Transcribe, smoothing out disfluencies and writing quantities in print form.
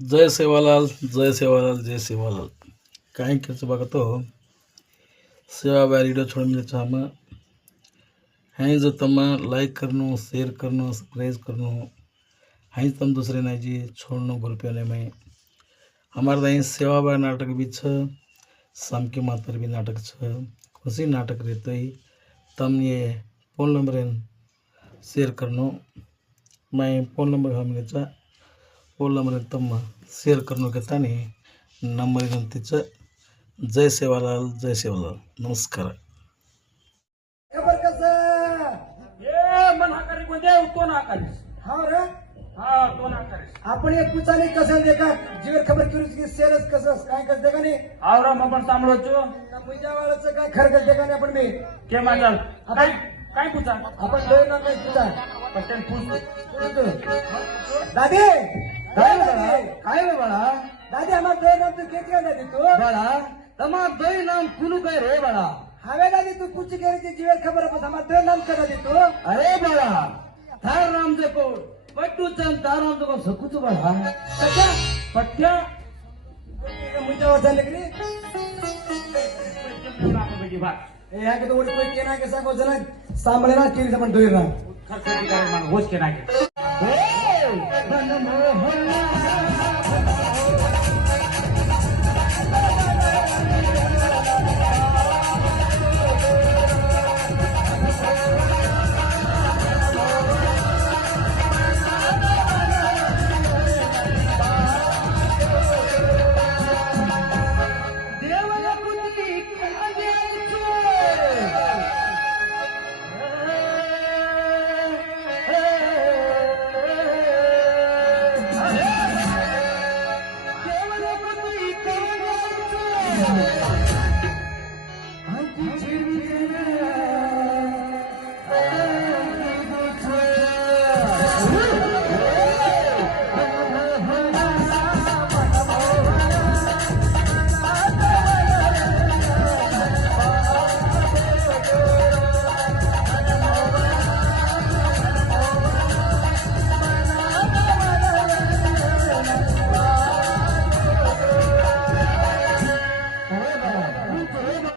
जय सेवालाल, जय सेवालाल, जय सेवालाल. काय करतो बघा तो सेवा व्यालिडो छोड़ मिले चाहमा हैं जो तमा लाइक करनो शेयर करनो सब्सक्राइब करनो हैं तम दूसरे नहीं जी छोड़नो ग्रुप में हमारे दाई सेवा बा नाटक भी छ शाम के मातर भी नाटक छ खुशी नाटक रहते ही तम ये फोन नंबर शेयर करनो मैं फोन नंबर हम फोन नंबर तम शेयर करनो के तानी नंबर विनंतीचं जय सेवालाल जय सेवालाल नमस्कार. खबर कसं ए मन हाकारी कोणते तो नाकारीस हा रे हा तो नाकारीस आपण एक पुचाने कसं देखा जीवर खबर करू की सेरस कसं काय कसं देखा नाही आवरा मग पण सांभाळो चो मुंजा वाळाचं काय खरं कसं देखा नाही आपण मी के माझा काय काय पुचा आपण दोन ना काय पुचा पटकन पूछ दादी काय रे बाळा दादी आम्हाला दोन नाम तू किती का दादी तू बाळा तमार दोन नाम कुलू काय रे बाळा हवे दादी तू कुछ करायची जीवर खबर आपण आम्हाला दोन नाम का दादी तू अरे बाळा थार राम जे को पट्टू चंद ताराम जो सकूच बाळा कशा पट्ट्या मुंजा वाचायला की भात या के तो वडी कोई केना के सांगो जरा सांभळे ना केली आपण दोन ना खर्च होश के नाके